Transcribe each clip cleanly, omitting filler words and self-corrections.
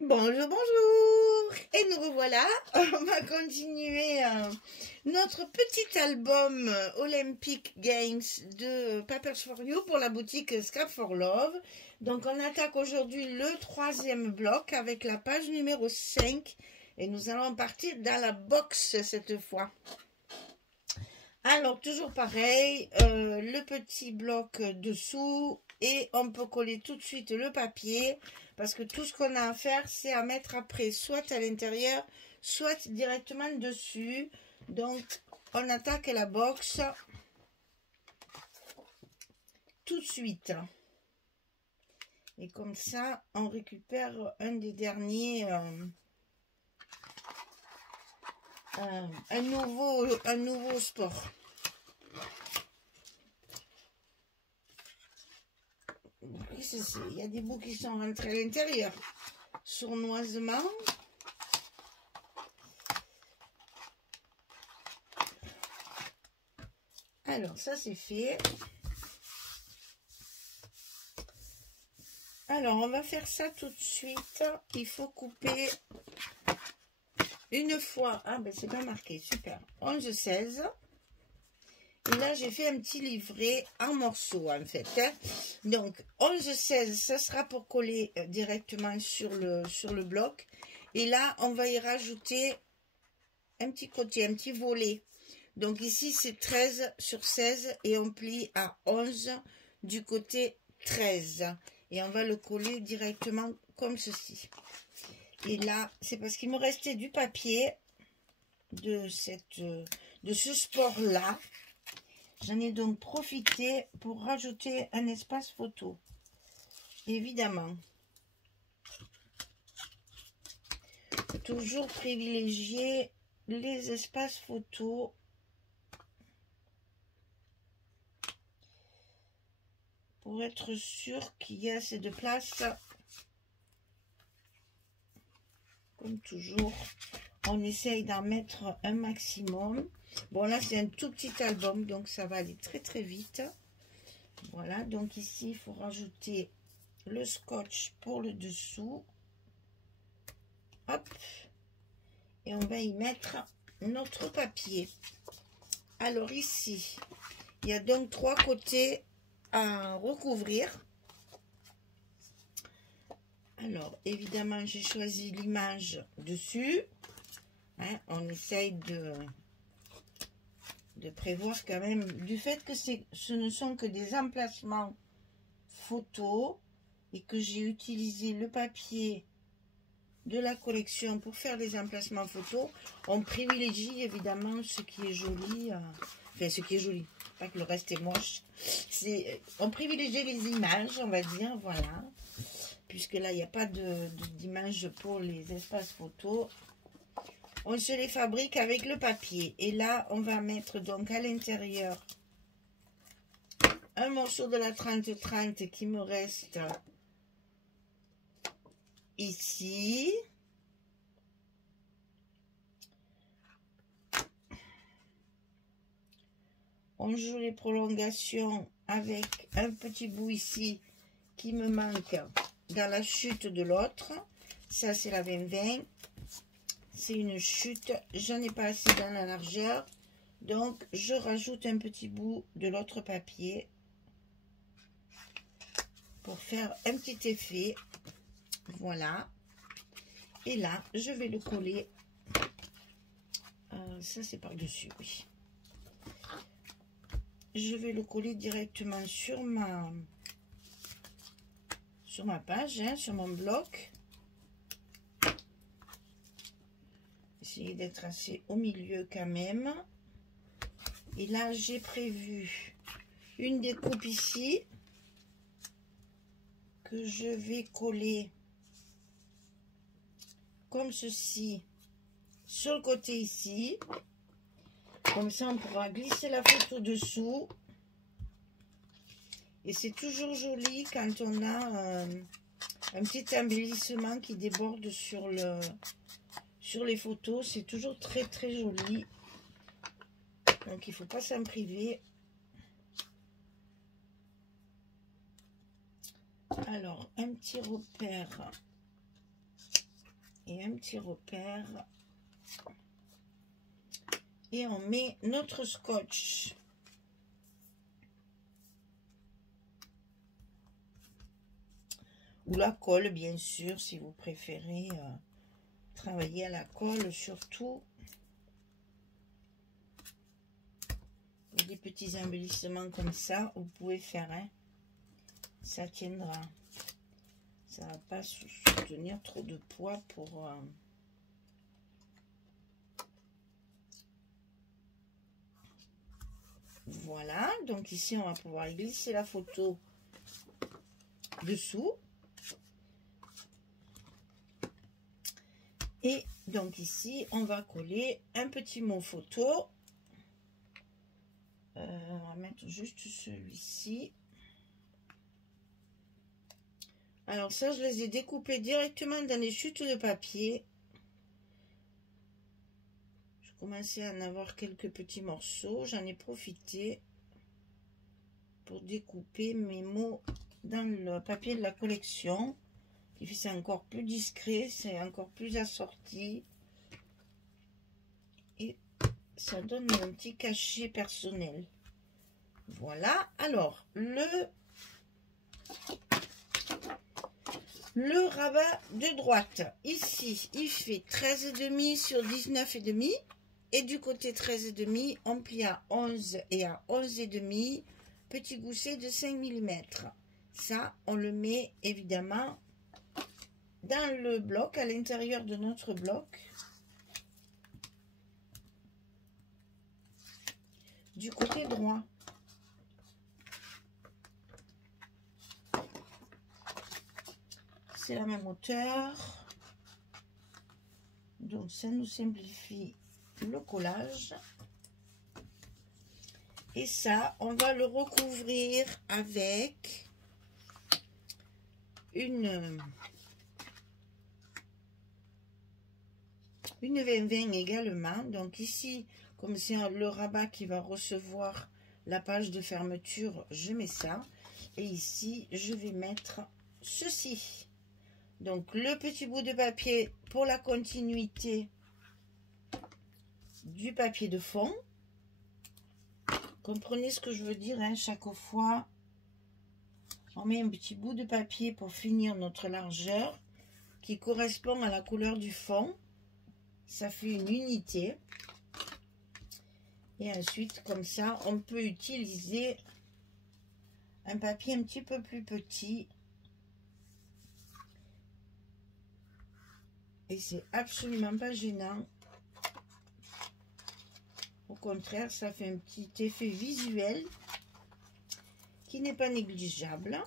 Bonjour, bonjour! Et nous revoilà, on va continuer notre petit album Olympic Games de Papers for You pour la boutique Scrap for Love. Donc on attaque aujourd'hui le troisième bloc avec la page numéro 5 et nous allons partir dans la box cette fois. Alors toujours pareil, le petit bloc dessous et on peut coller tout de suite le papier. Parce que tout ce qu'on a à faire, c'est à mettre après, soit à l'intérieur, soit directement dessus. Donc, on attaque la box tout de suite. Et comme ça, on récupère un des derniers, un nouveau sport. Il y a des bouts qui sont rentrés à l'intérieur. Sournoisement. Alors, ça c'est fait. Alors, on va faire ça tout de suite. Il faut couper une fois. Ah, ben c'est pas marqué. Super. 11-16. Et là, j'ai fait un petit livret en morceaux, en fait. Donc, 11-16, ça sera pour coller directement sur le bloc. Et là, on va y rajouter un petit côté, un petit volet. Donc, ici, c'est 13 sur 16 et on plie à 11 du côté 13. Et on va le coller directement comme ceci. Et là, c'est parce qu'il me restait du papier de ce sport-là. J'en ai donc profité pour rajouter un espace photo. Évidemment. Toujours privilégier les espaces photos. Pour être sûr qu'il y a assez de place. Comme toujours, on essaye d'en mettre un maximum. Bon, là, c'est un tout petit album, donc ça va aller très, très vite. Voilà, donc ici, il faut rajouter le scotch pour le dessous. Hop. Et on va y mettre notre papier. Alors, ici, il y a donc 3 côtés à recouvrir. Alors, évidemment, j'ai choisi l'image dessus. Hein, on essaye de prévoir quand même, du fait que ce ne sont que des emplacements photos et que j'ai utilisé le papier de la collection pour faire les emplacements photos, on privilégie évidemment ce qui est joli, enfin ce qui est joli, pas que le reste est moche, on privilégie les images, on va dire, voilà, puisque là il n'y a pas d'image pour les espaces photos. On se les fabrique avec le papier. Et là, on va mettre donc à l'intérieur un morceau de la 30-30 qui me reste ici. On joue les prolongations avec un petit bout ici qui me manque dans la chute de l'autre. Ça, c'est la 20-20. C'est une chute, j'en ai pas assez dans la largeur, donc je rajoute un petit bout de l'autre papier pour faire un petit effet. Voilà, et là je vais le coller, ça c'est par dessus, oui, je vais le coller directement sur ma page, hein, sur mon bloc. Essayer d'être assez au milieu quand même. Et là, j'ai prévu une découpe ici que je vais coller comme ceci sur le côté ici. Comme ça, on pourra glisser la photo dessous. Et c'est toujours joli quand on a un petit embellissement qui déborde sur les photos. C'est toujours très, très joli. Donc, il ne faut pas s'en priver. Alors, un petit repère et un petit repère. Et on met notre scotch. Ou la colle, bien sûr, si vous préférez travailler à la colle, surtout. Pour des petits embellissements comme ça, vous pouvez faire, hein. Ça tiendra. Ça ne va pas soutenir trop de poids pour... Voilà, donc ici, on va pouvoir glisser la photo dessous. Et donc ici, on va coller un petit mot photo. On va mettre juste celui-ci. Alors ça, je les ai découpés directement dans les chutes de papier. Je commençais à en avoir quelques petits morceaux. J'en ai profité pour découper mes mots dans le papier de la collection. Et puis c'est encore plus discret, c'est encore plus assorti. Et ça donne un petit cachet personnel. Voilà. Alors, le rabat de droite, ici, il fait 13,5 sur 19,5. Et du côté 13,5, on plie à 11 et à 11,5, petit gousset de 5 mm. Ça, on le met évidemment dans le bloc, à l'intérieur de notre bloc. Du côté droit. C'est la même hauteur. Donc ça nous simplifie le collage. Et ça, on va le recouvrir avec une 20-20 également. Donc ici, comme c'est le rabat qui va recevoir la page de fermeture, je mets ça. Et ici, je vais mettre ceci. Donc le petit bout de papier pour la continuité du papier de fond. Comprenez ce que je veux dire, hein, chaque fois, on met un petit bout de papier pour finir notre largeur qui correspond à la couleur du fond. Ça fait une unité. Et ensuite, comme ça, on peut utiliser un papier un petit peu plus petit. Et c'est absolument pas gênant. Au contraire, ça fait un petit effet visuel qui n'est pas négligeable.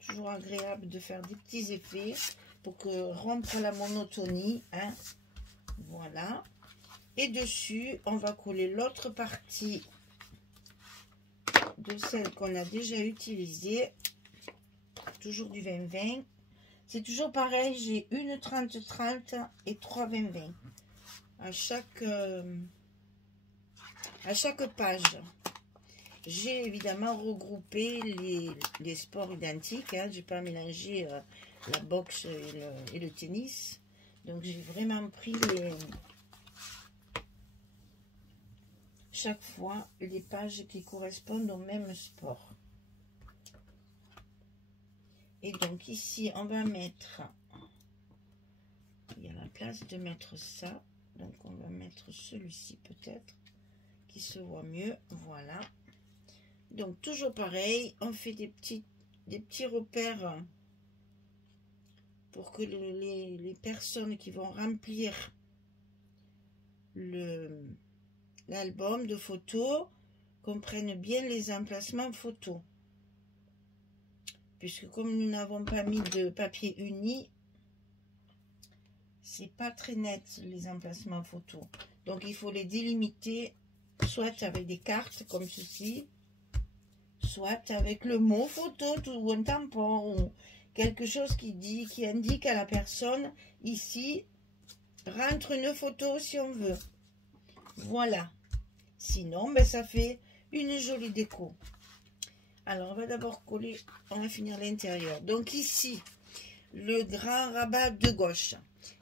Toujours agréable de faire des petits effets pour que rompre la monotonie, hein. Voilà. Et dessus, on va coller l'autre partie de celle qu'on a déjà utilisée. Toujours du 20-20. C'est toujours pareil, j'ai une 30-30 et 3 20-20 à chaque page. J'ai évidemment regroupé les sports identiques, hein. J'ai pas mélangé la boxe et le tennis. Donc j'ai vraiment pris chaque fois les pages qui correspondent au même sport. Et donc ici, on va mettre, il y a la place de mettre ça, donc on va mettre celui-ci peut-être, qui se voit mieux, voilà. Donc toujours pareil, on fait des petits repères pour que les personnes qui vont remplir l'album de photos comprennent bien les emplacements photos. Puisque comme nous n'avons pas mis de papier uni, c'est pas très net les emplacements photos. Donc il faut les délimiter soit avec des cartes comme ceci, soit avec le mot photo ou un tampon ou quelque chose qui indique à la personne ici rentre une photo si on veut. Voilà. Sinon, ben, ça fait une jolie déco. Alors, on va d'abord coller, on va finir l'intérieur. Donc ici, le grand rabat de gauche.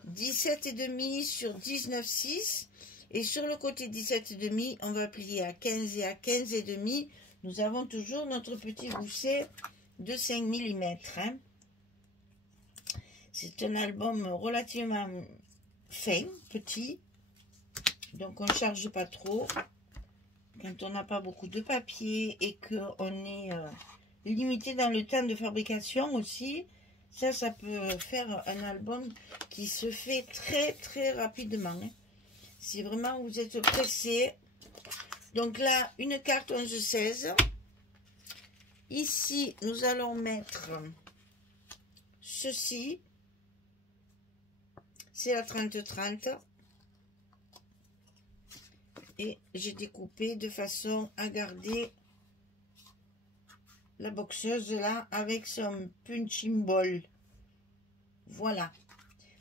17,5 sur 19,6. Et sur le côté 17,5, on va plier à 15 et à 15,5. Nous avons toujours notre petit gousset de 5 mm. Hein. C'est un album relativement fin, petit. Donc on ne charge pas trop. Quand on n'a pas beaucoup de papier et qu'on est limité dans le temps de fabrication aussi, ça peut faire un album qui se fait très très rapidement. Hein. Si vraiment vous êtes pressé. Donc là, une carte 11-16. Ici, nous allons mettre ceci. C'est la 30-30. Et j'ai découpé de façon à garder la boxeuse là avec son punching ball. Voilà.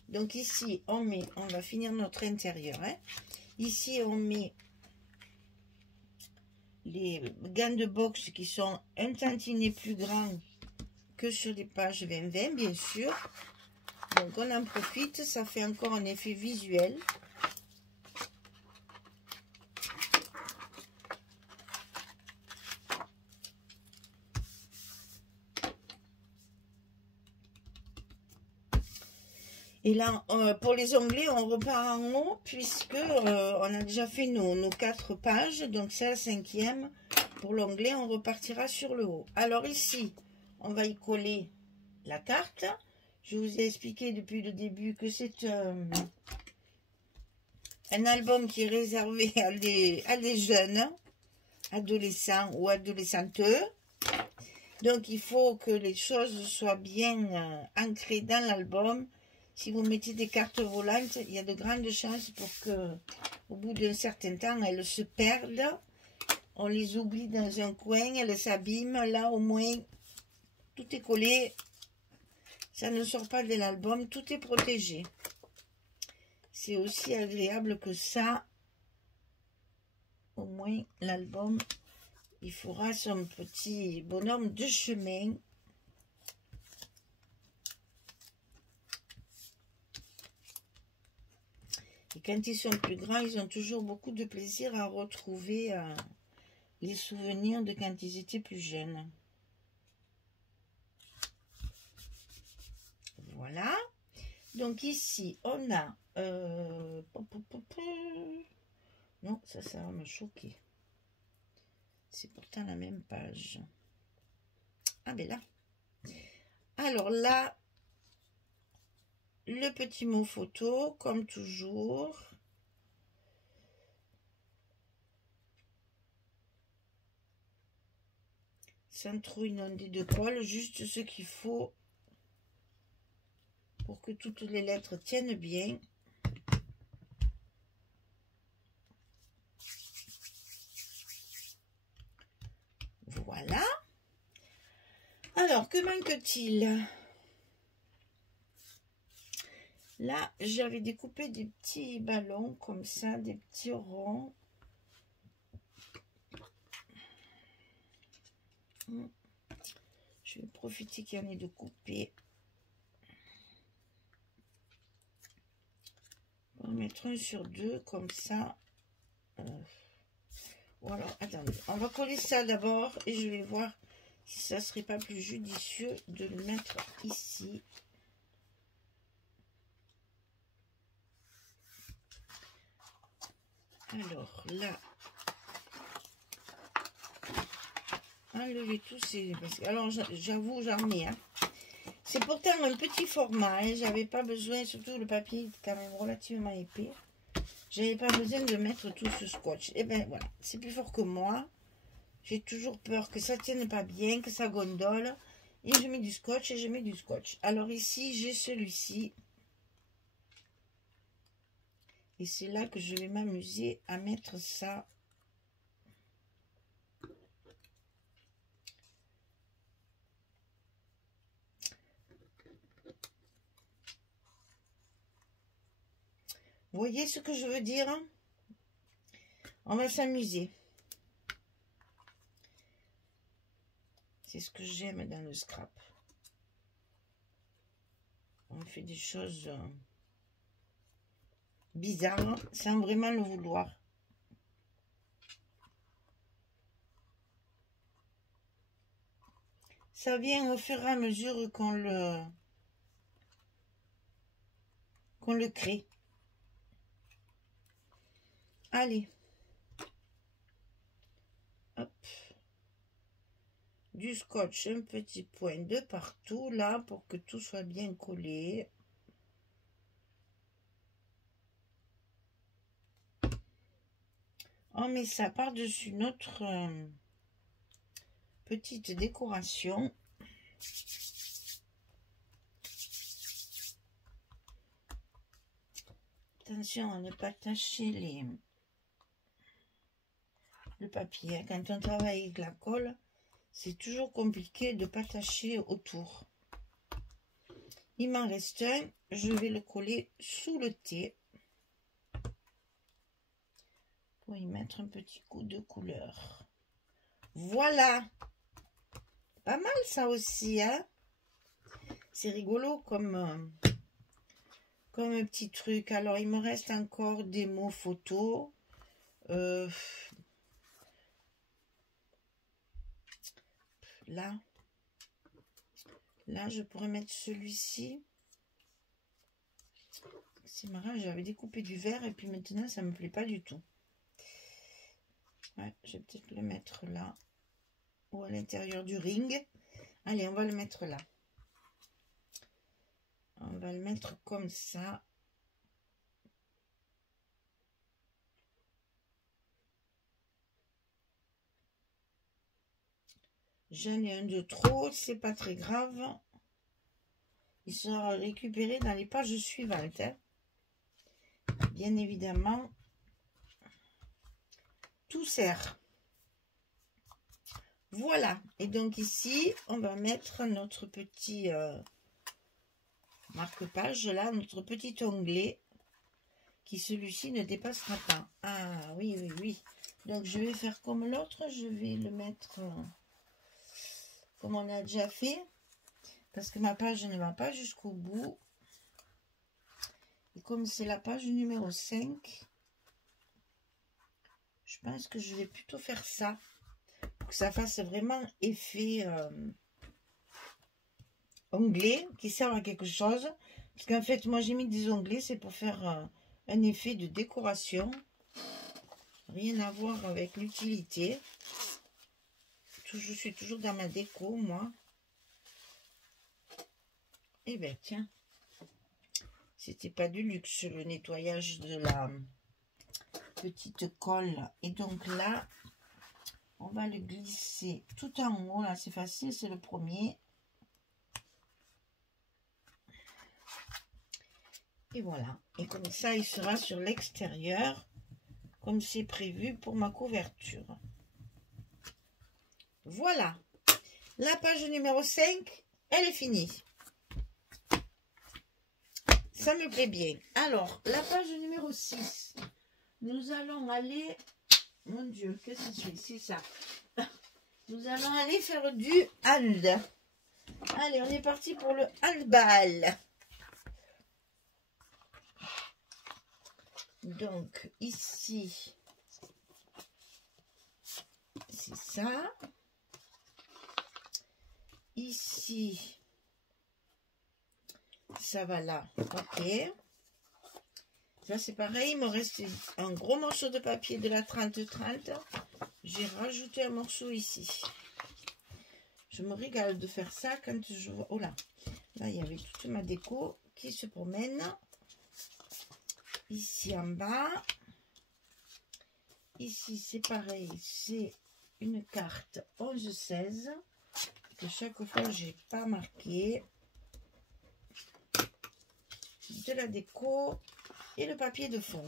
Donc ici, on va finir notre intérieur. Hein. Ici, on met les gants de boxe qui sont un tantinet plus grands que sur les pages 20-20, bien sûr. Donc, on en profite. Ça fait encore un effet visuel. Et là, pour les onglets, on repart en haut puisque on a déjà fait nos 4 pages. Donc, c'est la 5e. Pour l'onglet, on repartira sur le haut. Alors ici, on va y coller la carte. Je vous ai expliqué depuis le début que c'est un album qui est réservé à des jeunes, adolescents ou adolescentes. Donc, il faut que les choses soient bien ancrées dans l'album. Si vous mettez des cartes volantes, il y a de grandes chances pour que, au bout d'un certain temps, elles se perdent. On les oublie dans un coin, elles s'abîment. Là, au moins, tout est collé. Ça ne sort pas de l'album, tout est protégé. C'est aussi agréable que ça. Au moins, l'album, il fera son petit bonhomme de chemin. Et quand ils sont plus grands, ils ont toujours beaucoup de plaisir à retrouver les souvenirs de quand ils étaient plus jeunes. Voilà. Donc ici, on a... non, ça va me choquer. C'est pourtant la même page. Ah ben là. Alors là, le petit mot photo, comme toujours. Sans trop inonder de colle, juste ce qu'il faut pour que toutes les lettres tiennent bien. Voilà. Alors, que manque-t-il? Là, j'avais découpé des petits ballons comme ça, des petits ronds. Je vais profiter qu'il y en ait de couper. On va en mettre un sur deux, comme ça. Voilà, attendez. On va coller ça d'abord et je vais voir si ça serait pas plus judicieux de le mettre ici. Alors là, enlevez tous ces... Alors j'avoue, j'en ai. Hein. C'est pourtant un petit format. Hein. J'avais pas besoin, surtout le papier est quand même relativement épais. J'avais pas besoin de mettre tout ce scotch. Et bien voilà, c'est plus fort que moi. J'ai toujours peur que ça tienne pas bien, que ça gondole. Et je mets du scotch et je mets du scotch. Alors ici, j'ai celui-ci. Et c'est là que je vais m'amuser à mettre ça. Vous voyez ce que je veux dire? On va s'amuser. C'est ce que j'aime dans le scrap. On fait des choses bizarres sans vraiment le vouloir. Ça vient au fur et à mesure qu'on le crée. Allez. Hop. Du scotch, un petit point de partout, là, pour que tout soit bien collé. On met ça par-dessus notre petite décoration. Attention à ne pas tacher le papier. Quand on travaille avec la colle, c'est toujours compliqué de ne pas tacher autour. Il m'en reste un. Je vais le coller sous le thé. Pour y mettre un petit coup de couleur. Voilà. Pas mal ça aussi, hein. C'est rigolo comme un petit truc. Alors, il me reste encore des mots photos. Là, je pourrais mettre celui-ci. C'est marrant, j'avais découpé du vert et puis maintenant, ça me plaît pas du tout. Ouais, je vais peut-être le mettre là. Ou à l'intérieur du ring. Allez, on va le mettre là. On va le mettre comme ça. J'en ai un de trop, c'est pas très grave. Il sera récupéré dans les pages suivantes, hein. Bien évidemment, tout sert. Voilà. Et donc ici, on va mettre notre petit marque-page, là, notre petit onglet, qui celui-ci ne dépassera pas. Ah oui, oui, oui. Donc je vais faire comme l'autre, je vais le mettre comme on a déjà fait, parce que ma page ne va pas jusqu'au bout. Et comme c'est la page numéro 5, je pense que je vais plutôt faire ça, pour que ça fasse vraiment effet onglet, qui servent à quelque chose. Parce qu'en fait, moi j'ai mis des onglets, c'est pour faire un effet de décoration. Rien à voir avec l'utilité. Je suis toujours dans ma déco, moi. Eh bien, tiens. C'était pas du luxe, le nettoyage de la petite colle. Et donc là, on va le glisser tout en haut. Là, c'est facile, c'est le premier. Et voilà. Et comme ça, il sera sur l'extérieur, comme c'est prévu pour ma couverture. Voilà. La page numéro 5, elle est finie. Ça me plaît bien. Alors, la page numéro 6. Nous allons aller... Mon Dieu, qu'est-ce que c'est? C'est ça. Nous allons aller faire du hand. Allez, on est parti pour le handball. Donc, ici, c'est ça. Ici, ça va là. Ok. Ça, c'est pareil. Il me reste un gros morceau de papier de la 30-30. J'ai rajouté un morceau ici. Je me régale de faire ça quand je vois... Oh là, là, il y avait toute ma déco qui se promène. Ici en bas. Ici, c'est pareil. C'est une carte 11-16. Que chaque fois, j'ai pas marqué. De la déco et le papier de fond.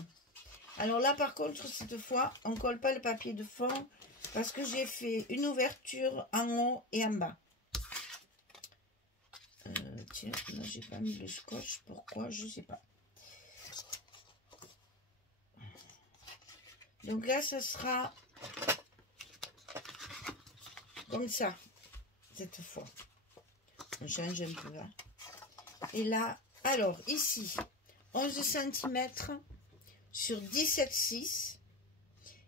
Alors là, par contre, cette fois, on ne colle pas le papier de fond parce que j'ai fait une ouverture en haut et en bas. Tiens, là, j'ai pas mis le scotch. Pourquoi? Je sais pas. Donc là, ce sera comme ça, cette fois. On change un peu là. Et là, Alors, ici, 11 cm sur 17,6.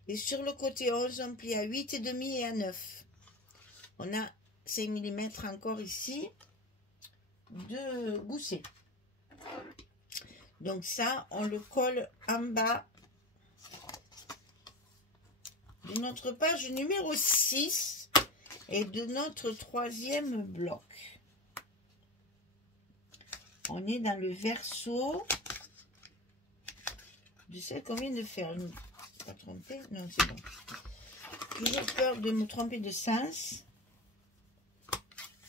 Et sur le côté 11, on plie à 8,5 et à 9. On a 5 mm encore ici de gousset. Donc ça, on le colle en bas de notre page numéro 6 et de notre 3e bloc. On est dans le verso de celle qu'on vient de faire. Je ne me suis pas trompée. Non, c'est bon. Toujours peur de me tromper de sens.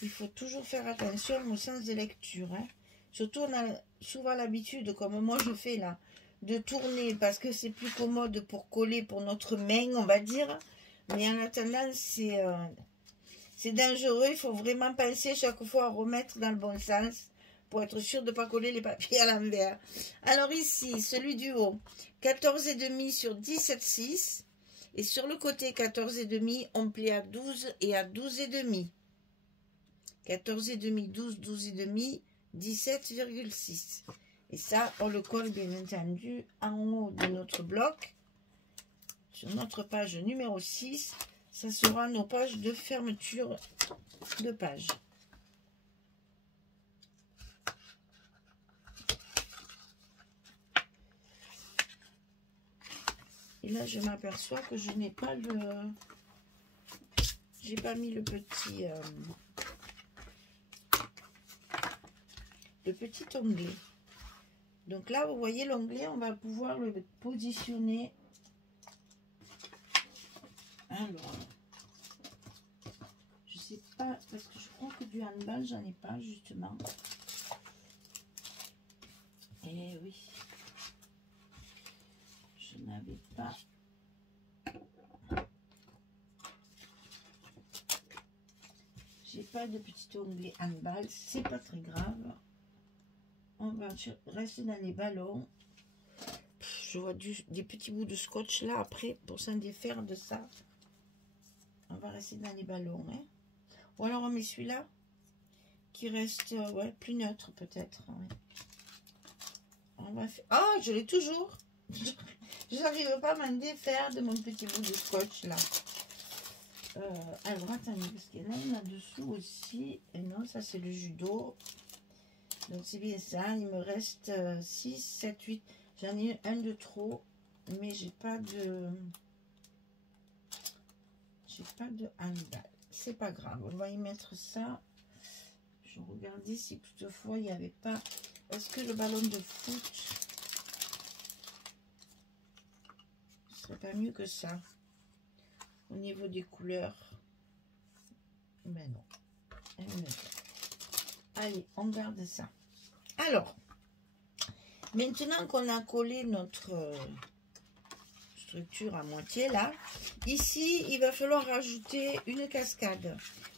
Il faut toujours faire attention au sens de lecture. Hein. Surtout, on a souvent l'habitude, comme moi je fais là, de tourner parce que c'est plus commode pour coller pour notre main, on va dire. Mais en attendant, c'est dangereux. Il faut vraiment penser chaque fois à remettre dans le bon sens pour être sûr de ne pas coller les papiers à l'envers. Alors ici, celui du haut, 14,5 sur 17,6. Et sur le côté 14,5, on plie à 12 et à 12,5. 14,5, 12, 12,5, 17,6. Et ça, on le colle bien entendu en haut de notre bloc. Sur notre page numéro 6, ça sera nos pages de fermeture de page. Et là, je m'aperçois que je n'ai pas le... J'ai pas mis le petit onglet. Donc là, vous voyez l'onglet, on va pouvoir le positionner. Alors, je sais pas, parce que je crois que du handball, j'en ai pas, justement. Eh oui. Je n'avais pas. J'ai pas de petit onglet handball, c'est pas très grave. On va rester dans les ballons. Je vois des petits bouts de scotch là après pour s'en défaire de ça. On va rester dans les ballons. Hein. Ou alors on met celui-là qui reste ouais, plus neutre peut-être. Ouais. On va faire. Oh, je l'ai toujours. Je n'arrive pas à m'en défaire de mon petit bout de scotch là. Alors attendez, parce qu'il y en a une là-dessous aussi. Et non, ça c'est le judo. Donc c'est bien ça. Il me reste 6, 7, 8. J'en ai un de trop. Mais j'ai pas de handball. C'est pas grave. On va y mettre ça. Je regardais si toutefois il n'y avait pas. Est-ce que le ballon de foot ce serait pas mieux que ça au niveau des couleurs? Mais non. Allez, on garde ça. Alors, maintenant qu'on a collé notre structure à moitié là, ici, il va falloir rajouter une cascade.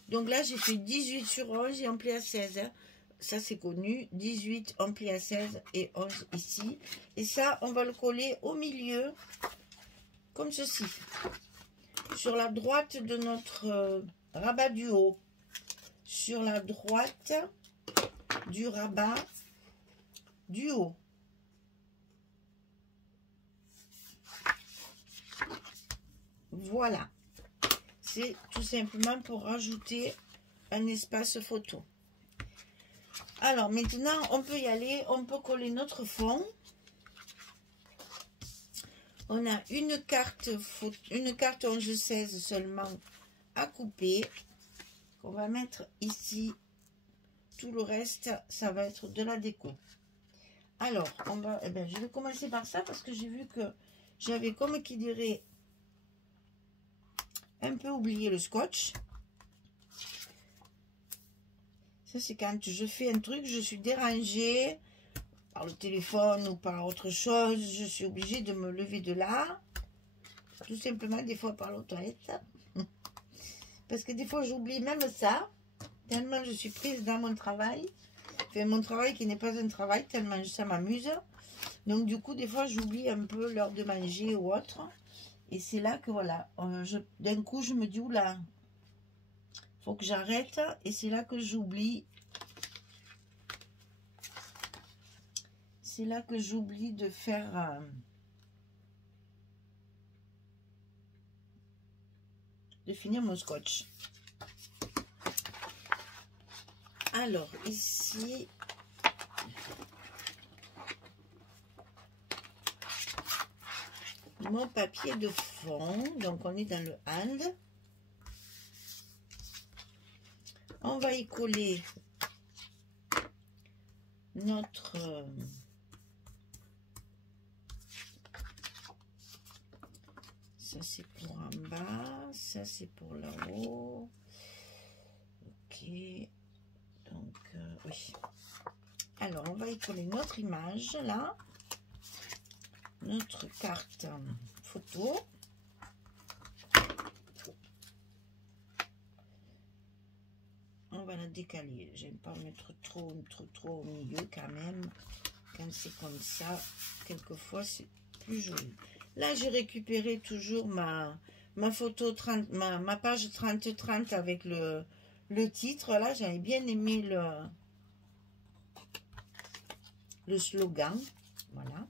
Donc là, j'ai fait 18 sur 11 et on plie à 16. Hein. Ça, c'est connu. 18, on plie à 16 et 11 ici. Et ça, on va le coller au milieu, comme ceci. Sur la droite de notre rabat du haut. Sur la droite du rabat du haut. Voilà. C'est tout simplement pour rajouter un espace photo. Alors maintenant, on peut y aller. On peut coller notre fond. On a une carte 11-16 seulement à couper. On va mettre ici. Tout le reste, ça va être de la déco. Alors, on va, je vais commencer par ça parce que j'ai vu que j'avais, comme qui dirait, un peu oublié le scotch. Ça, c'est quand je fais un truc, je suis dérangée par le téléphone ou par autre chose. Je suis obligée de me lever de là. Tout simplement, des fois, par les toilettes. Parce que des fois, j'oublie même ça. Tellement je suis prise dans mon travail. Enfin, mon travail qui n'est pas un travail, tellement ça m'amuse. Donc, du coup, des fois, j'oublie un peu l'heure de manger ou autre. Et c'est là que, voilà, d'un coup, je me dis, oula, faut que j'arrête. Et c'est là que j'oublie C'est là que j'oublie de faire... de finir mon scotch. Alors, ici... mon papier de fond. Donc, on est dans le hand. On va y coller notre... ça, c'est pour en bas. Ça, c'est pour là-haut. Ok. Donc, oui. Alors, on va y coller notre image, là. Notre carte photo. On va la décaler. J'aime pas mettre trop au milieu quand même. Quand c'est comme ça, quelquefois, c'est plus joli. Là, j'ai récupéré toujours ma photo 30, ma page 30-30 avec le titre. Là, j'avais bien aimé le slogan. Voilà.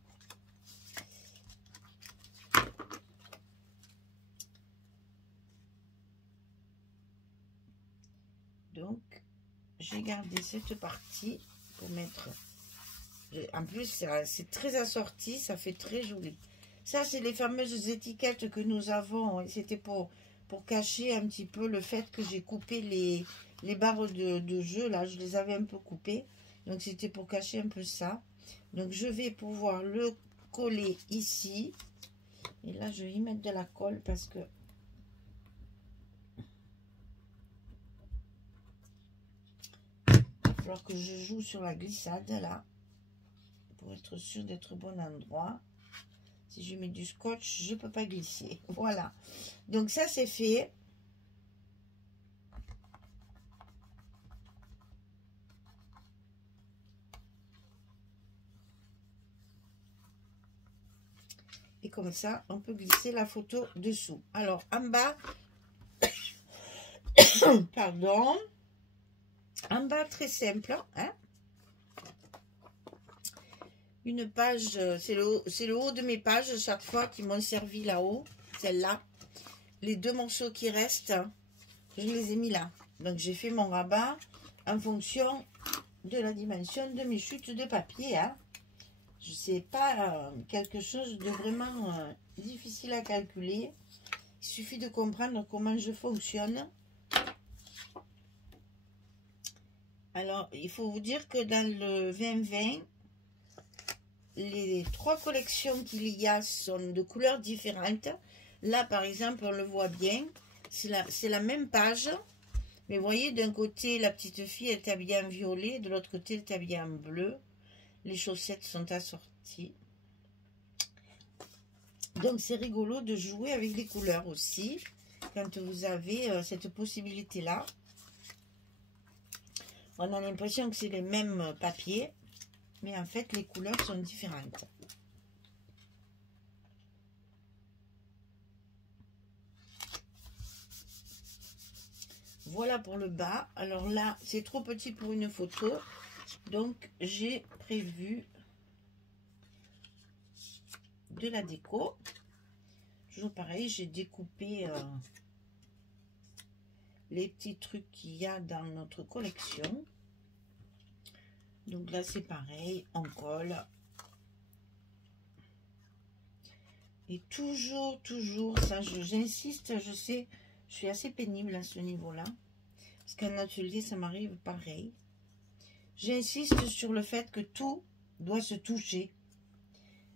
Donc, j'ai gardé cette partie pour mettre... En plus, c'est très assorti, ça fait très joli. Ça, c'est les fameuses étiquettes que nous avons. Et c'était pour cacher un petit peu le fait que j'ai coupé les barres de jeu. Là, je les avais un peu coupées. Donc, c'était pour cacher un peu ça. Donc, je vais pouvoir le coller ici. Et là, je vais y mettre de la colle parce que... il va falloir que je joue sur la glissade, là. Pour être sûr d'être au bon endroit. Si je mets du scotch, je ne peux pas glisser. Voilà. Donc ça, c'est fait. Et comme ça, on peut glisser la photo dessous. Alors, en bas, pardon. En bas, très simple, hein. Une page, c'est le haut de mes pages chaque fois qui m'ont servi là-haut, celle-là. Les deux morceaux qui restent, je les ai mis là. Donc j'ai fait mon rabat en fonction de la dimension de mes chutes de papier. Hein. Je sais pas quelque chose de vraiment difficile à calculer. Il suffit de comprendre comment je fonctionne. Alors, il faut vous dire que dans le 2020, les 3 collections qu'il y a sont de couleurs différentes. Là, par exemple, on le voit bien. C'est la même page. Mais vous voyez, d'un côté, la petite fille est habillée en violet. De l'autre côté, elle est habillée en bleu. Les chaussettes sont assorties. Donc, c'est rigolo de jouer avec des couleurs aussi. Quand vous avez cette possibilité-là. On a l'impression que c'est les mêmes papiers. Mais en fait, les couleurs sont différentes. Voilà pour le bas. Alors là, c'est trop petit pour une photo. Donc, j'ai prévu de la déco. Toujours pareil, j'ai découpé les petits trucs qu'il y a dans notre collection. Donc là, c'est pareil, on colle. Et toujours, ça, j'insiste, je sais, je suis assez pénible à ce niveau-là. Parce qu'en atelier, ça m'arrive pareil. J'insiste sur le fait que tout doit se toucher.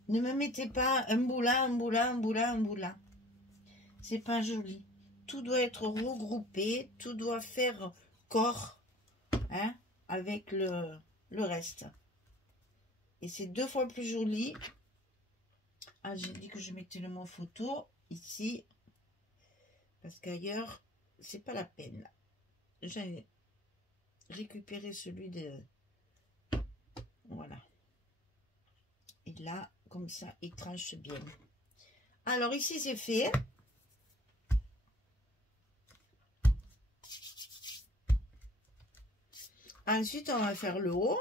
Ne me mettez pas un bout là, un bout là, un bout là, un bout là. C'est pas joli. Tout doit être regroupé, tout doit faire corps, hein, avec le reste. Et c'est 2 fois plus joli. Ah, j'ai dit que je mettais le mot photo ici. Parce qu'ailleurs, c'est pas la peine. J'ai récupéré celui de... Voilà. Et là, comme ça, il tranche bien. Alors ici, c'est fait. Ensuite, on va faire le haut.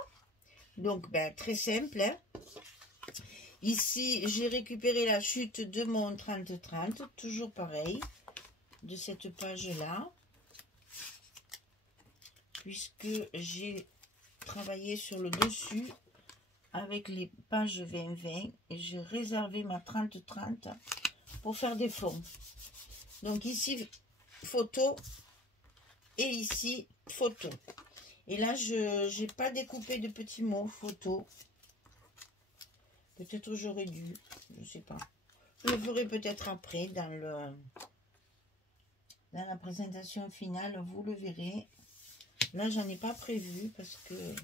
Donc, ben, très simple. Hein. Ici, j'ai récupéré la chute de mon 30-30, toujours pareil, de cette page-là, puisque j'ai travaillé sur le dessus avec les pages 20-20 et j'ai réservé ma 30-30 pour faire des fonds. Donc ici, photo et ici, photo. Et là, je n'ai pas découpé de petits mots, photo. Peut-être j'aurais dû, je ne sais pas. Je le ferai peut-être après dans la présentation finale, vous le verrez. Là, j'en ai pas prévu parce que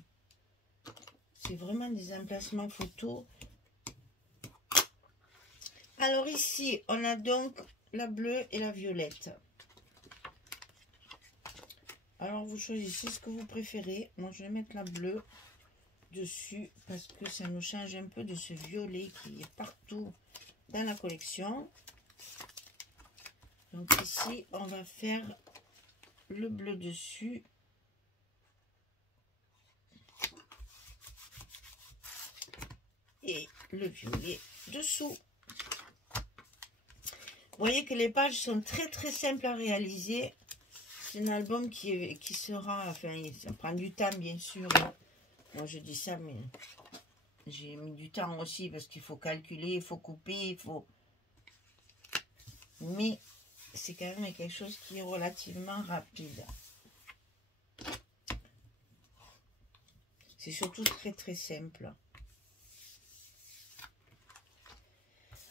c'est vraiment des emplacements photos. Alors ici, on a donc la bleue et la violette. Alors, vous choisissez ce que vous préférez. Moi, je vais mettre la bleue dessus parce que ça nous change un peu de ce violet qui est partout dans la collection. Donc ici, on va faire le bleu dessus. Et le violet dessous. Vous voyez que les pages sont très très simples à réaliser. C'est un album qui sera, enfin, ça prend du temps bien sûr. Moi je dis ça, mais j'ai mis du temps aussi parce qu'il faut calculer, il faut couper, il faut... Mais c'est quand même quelque chose qui est relativement rapide. C'est surtout très très simple.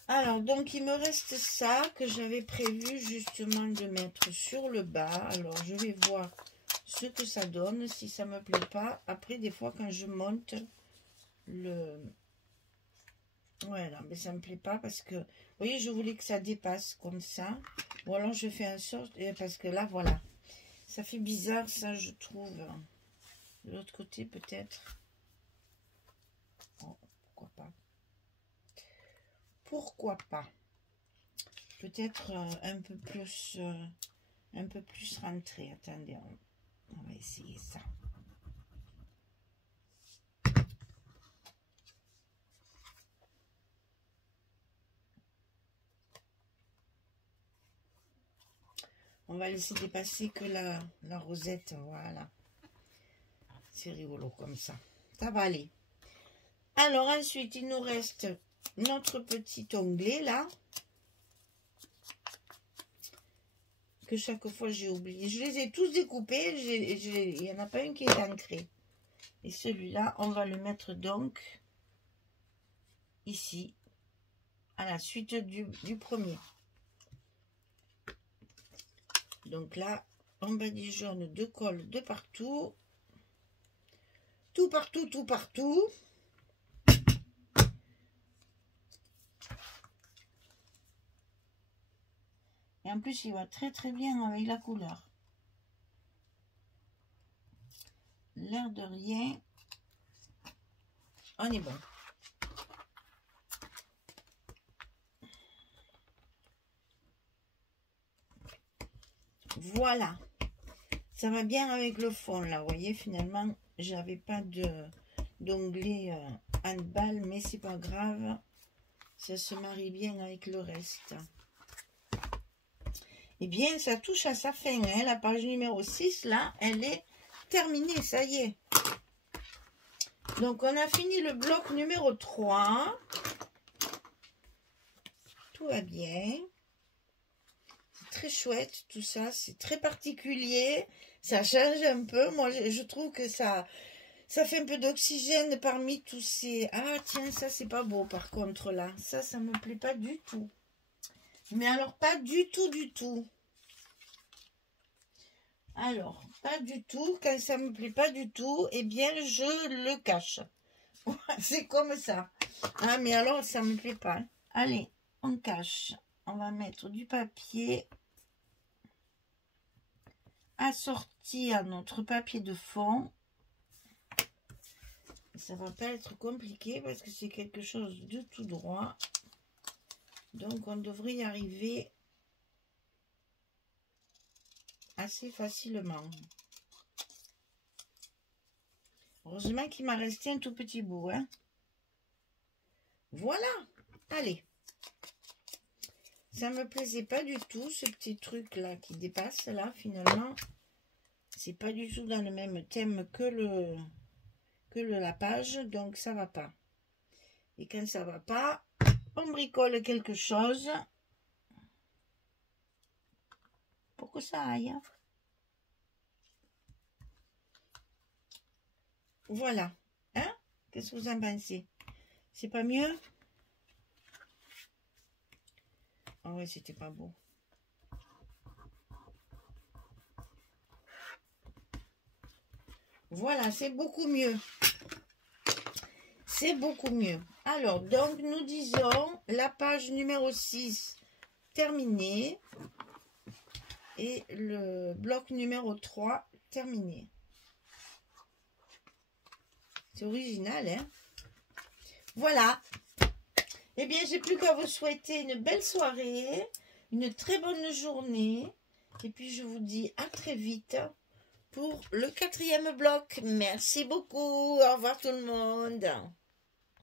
Alors, donc, il me reste ça que j'avais prévu justement de mettre sur le bas. Alors, je vais voir ce que ça donne, si ça me plaît pas. Après, des fois, quand je monte le... Voilà, mais ça me plaît pas parce que, vous voyez, je voulais que ça dépasse comme ça. Ou alors, je fais en sorte, parce que là, voilà, ça fait bizarre, ça, je trouve. De l'autre côté, peut-être. Oh, pourquoi pas. Pourquoi pas? Peut-être un peu plus rentré. Attendez, on va essayer ça. On va laisser dépasser que la rosette, voilà. C'est rigolo comme ça. Ça va aller. Alors ensuite, il nous reste notre petit onglet là. Que chaque fois j'ai oublié. Je les ai tous découpés. Il n'y en a pas un qui est ancré. Et celui-là, on va le mettre donc ici, à la suite du premier. Donc là, on badigeonne de colle de partout. Tout partout, tout partout. Et en plus, il va très très bien avec la couleur. L'air de rien, on est bon. Voilà. Ça va bien avec le fond là. Vous voyez, finalement, j'avais pas d'onglet handball, mais c'est pas grave. Ça se marie bien avec le reste. Eh bien, ça touche à sa fin. Hein. La page numéro 6, là, elle est terminée. Ça y est. Donc, on a fini le bloc numéro 3. Tout va bien. C'est très chouette, tout ça. C'est très particulier. Ça change un peu. Moi, je trouve que ça fait un peu d'oxygène parmi tous ces... Ah, tiens, ça, c'est pas beau, par contre, là. Ça me plaît pas du tout. Mais alors, pas du tout, du tout. Alors, pas du tout. Quand ça me plaît pas du tout, eh bien, je le cache. C'est comme ça. Ah, mais alors, ça me plaît pas. Allez, on cache. On va mettre du papier assorti à notre papier de fond. Ça va pas être compliqué parce que c'est quelque chose de tout droit. Donc, on devrait y arriver assez facilement. Heureusement qu'il m'a resté un tout petit bout. Hein. Voilà. Allez. Ça me plaisait pas du tout, ce petit truc là qui dépasse là, finalement. C'est pas du tout dans le même thème que la page, donc ça va pas. Et quand ça va pas, on bricole quelque chose pour que ça aille. Hein. Voilà. Hein? Qu'est-ce que vous en pensez? C'est pas mieux? Ah ouais, c'était pas beau. Voilà, c'est beaucoup mieux. C'est beaucoup mieux. Alors, donc, nous disons la page numéro 6 terminée. Et le bloc numéro 3 terminé. C'est original, hein? Voilà. Eh bien, j'ai plus qu'à vous souhaiter une belle soirée, une très bonne journée. Et puis, je vous dis à très vite pour le 4e bloc. Merci beaucoup. Au revoir tout le monde.